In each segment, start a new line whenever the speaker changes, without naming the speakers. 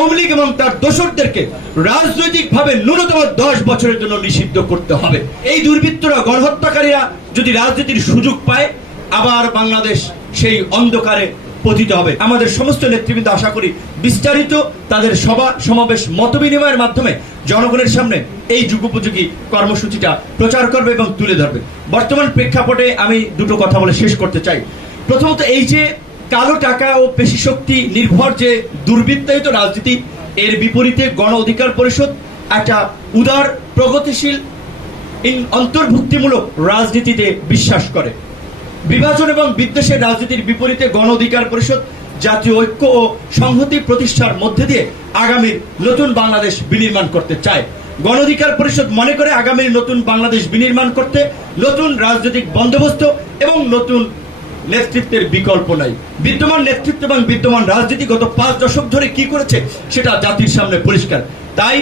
আওয়ামী লীগ এবং তার দোসরদেরকে রাজনৈতিকভাবে ন্যূনতম দশ বছরের জন্য নিষিদ্ধ করতে হবে। এই দুর্বৃত্তরা, গণহত্যাকারীরা যদি রাজনীতির সুযোগ পায়, আবার বাংলাদেশ সেই অন্ধকারে পতিত হবে। আমাদের সমস্ত নেতৃবৃন্দ, আশা করি বিস্তারিত তাদের সভা, সমাবেশ মত বিনিময়ের মাধ্যমে জনগণের সামনে এই যুগোপযোগী কর্মসূচিটা প্রচার করবে এবং তুলে ধরবে। বর্তমান প্রেক্ষাপটে আমি দুটো কথা বলে শেষ করতে চাই। প্রথমত এই যে কালো টাকা ও পেশি শক্তি নির্ভর যে দুর্বৃত্তায়িত রাজনীতি, এর বিপরীতে গণ অধিকার পরিষদ একটা উদার, প্রগতিশীল অন্তর্ভুক্তিমূলক রাজনীতিতে বিশ্বাস করে। বিভাজন এবং বিদ্বেষের রাজনীতির বিপরীতে গণ অধিকার পরিষদ জাতীয় ঐক্য ও সংহতি প্রতিষ্ঠার মধ্যে দিয়ে আগামীর নতুন বাংলাদেশ বিনির্মাণ করতে চায়। গণ অধিকার পরিষদ মনে করে আগামীর নতুন বাংলাদেশ বিনির্মাণ করতে নতুন রাজনৈতিক বন্দোবস্ত এবং নতুন নেতৃত্বের বিকল্প নাই। বিদ্যমান নেতৃত্ব এবং বিদ্যমান রাজনীতি গত পাঁচ দশক ধরে কি করেছে, সেটা জাতির সামনে পরিষ্কার। তাই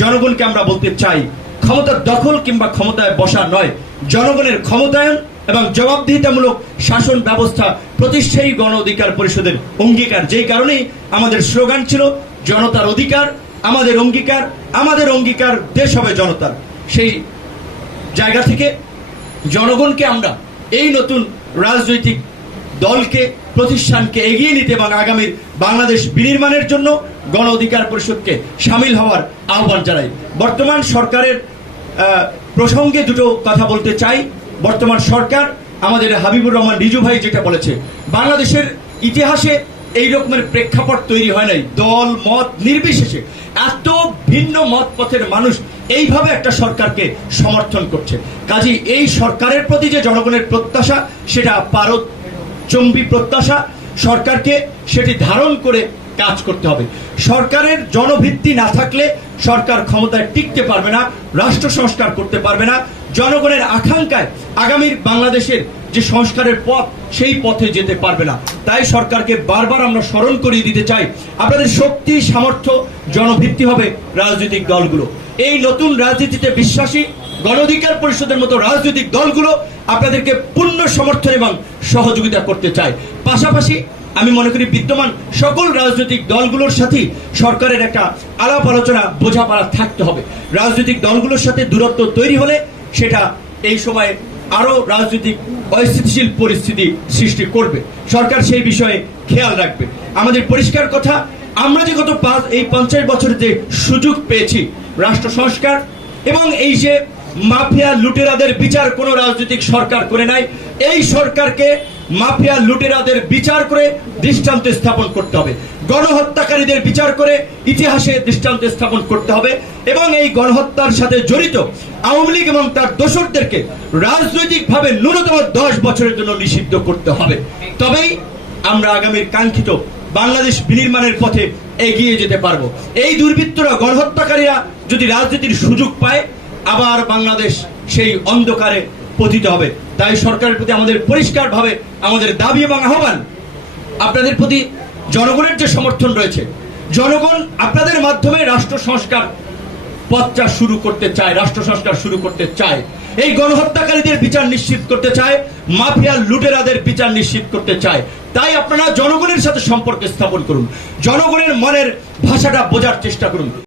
জনগণকে আমরা বলতে চাই ক্ষমতার দখল কিংবা ক্ষমতায় বসা নয়। জনগণের ক্ষমতায়ন এবং জবাবদিহিতামূলক শাসন ব্যবস্থা প্রতিষ্ঠাই গণ অধিকার পরিষদের অঙ্গীকার। যেই কারণেই আমাদের স্লোগান ছিল, জনতার অধিকার, আমাদের অঙ্গীকার আমাদের অঙ্গীকার, দেশ হবে জনতার। সেই জায়গা থেকে জনগণকে আমরা এই নতুন রাজনৈতিক দলকে, প্রতিষ্ঠানকে এগিয়ে নিতে এবং আগামীর বাংলাদেশ বিনির্মাণের জন্য গণ অধিকার পরিষদকে সামিল হওয়ার আহ্বান জানাই। বর্তমান সরকারের প্রসঙ্গে দুটো কথা বলতে চাই। বর্তমান সরকার, আমাদের হাবিবুর রহমান রিজু ভাই যেটা বলেছে, বাংলাদেশের ইতিহাসে এই রকমের প্রেক্ষাপট তৈরি হয় নাই। দল, মত নির্বিশেষে এত ভিন্ন মত পথের মানুষ এইভাবে একটা সরকারকে সমর্থন করছে। কাজী এই সরকারের প্রতি যে জনগণের প্রত্যাশা, সেটা পারদ চম্বী প্রত্যাশা সরকারকে সেটি ধারণ করে কাজ করতে হবে। সরকারের জনভিত্তি না থাকলে সরকার ক্ষমতায় টিকতে পারবে না, রাষ্ট্র সংস্কার করতে পারবে না। জনগণের আকাঙ্ক্ষায় আগামীর বাংলাদেশের যে সংস্কারের পথ, সেই পথে যেতে পারবে না। তাই সরকারকে বারবার আমরা স্মরণ করিয়ে দিতে চাই, আপনাদের শক্তি, সামর্থ্য, জনভিত্তি হবে রাজনৈতিক দলগুলো। এই নতুন রাজনীতিতে বিশ্বাসী গণ অধিকার পরিষদের মতো রাজনৈতিক দলগুলো আপনাদেরকে পূর্ণ সমর্থন এবং সহযোগিতা করতে চায়। পাশাপাশি আমি মনে করি বিদ্যমান সকল রাজনৈতিক দলগুলোর সাথেই সরকারের একটা আলাপ আলোচনা, বোঝাপড়া থাকতে হবে। রাজনৈতিক দলগুলোর সাথে দূরত্ব তৈরি হলে সেটা এই সময়ে আরও রাজনৈতিক অস্থিতিশীল পরিস্থিতি সৃষ্টি করবে। সরকার সেই বিষয়ে খেয়াল রাখবে। আমাদের পরিষ্কার কথা, আমরা যে গত পাঁচ, এই পঞ্চাশ বছরে যে সুযোগ পেয়েছি, রাষ্ট্র সংস্কার এবং এই যে মাফিয়া লুটেরাদের বিচার কোন রাজনৈতিক সরকার করে নাই। এই সরকারকে মাফিয়া লুটেরাদের বিচার করে দৃষ্টান্ত স্থাপন করতে হবে। গণহত্যাকারীদের বিচার করে ইতিহাসে দৃষ্টান্ত স্থাপন করতে হবে এবং এই গণহত্যার সাথে জড়িত আওয়ামী লীগ এবং তার দোসরদেরকে রাজনৈতিকভাবে ন্যূনতম দশ বছরের জন্য নিষিদ্ধ করতে হবে। তবেই আমরা আগামীর কাঙ্ক্ষিত বাংলাদেশ বিনির্মাণের পথে এগিয়ে যেতে পারব। এই দুর্বৃত্তরা, গণহত্যাকারীরা যদি রাজনীতির সুযোগ পায় আবার বাংলাদেশ সেই অন্ধকারে পতিত হবে। তাই সরকারের প্রতি আমাদের পরিষ্কারভাবে আমাদের দাবি এবং আহ্বান, আপনাদের প্রতি জনগণের যে সমর্থন রয়েছে, জনগণ আপনাদের মাধ্যমে রাষ্ট্র সংস্কার পথটা শুরু করতে চায়, রাষ্ট্র সংস্কার শুরু করতে চায়, এই গণহত্যাকারীদের বিচার নিশ্চিত করতে চায়, মাফিয়া লুটেরাদের বিচার নিশ্চিত করতে চায়। তাই আপনারা জনগণের সাথে সম্পর্ক স্থাপন করুন, জনগণের মনের ভাষাটা বোঝার চেষ্টা করুন।